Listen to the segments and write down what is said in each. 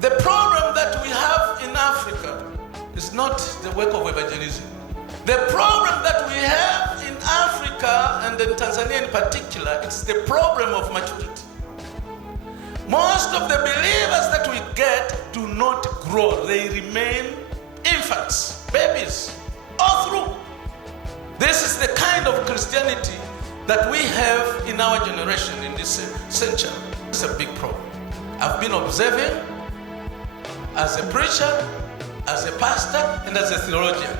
The problem that we have in Africa is not the work of evangelism. The problem that we have in Africa and in Tanzania in particular, it's the problem of maturity. Most of the believers that we get do not grow. They remain infants, babies, all through. This is the kind of Christianity that we have in our generation, in this century. It's a big problem. I've been observing as a preacher, as a pastor, and as a theologian.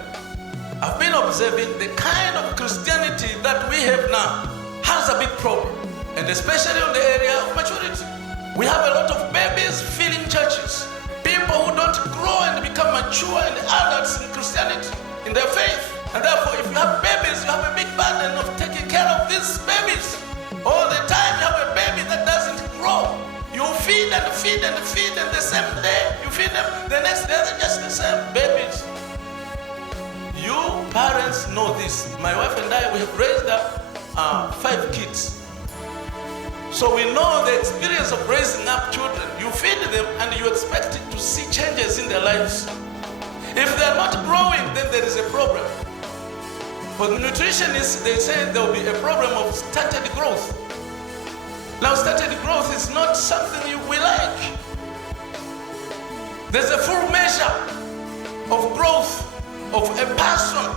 I've been observing the kind of Christianity that we have now has a big problem, and especially on the area of maturity. We have a lot of babies filling churches, people who don't grow and become mature and adults in Christianity, in their faith. And therefore, if you have babies, you have a big burden of taking care of these babies. All the time you have a baby that doesn't grow. You feed and feed and feed, and the same day you feed them, the next day they're just the same babies. You parents know this. My wife and I, we have raised up 5 kids. So we know the experience of raising up children. You feed them and you expect to see changes in their lives. If they're not growing, then there is a problem. For nutritionists, they say there will be a problem of stunted growth. Now, stunted growth is not something we like. There's a full measure of growth of a person.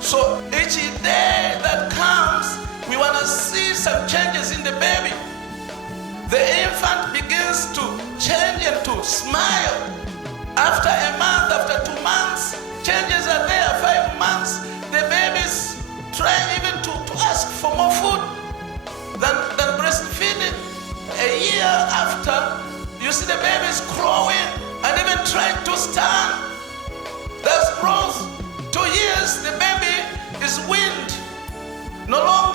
So each day that comes, we want to see some changes in the baby. The infant begins to change and to smile. After a month, after 2 months, changes are there. 5 months, the babies try even to ask for more food than breastfeeding. A year after, you see the babies growing and even trying to stand. That's growth. 2 years, the baby is weaned. No longer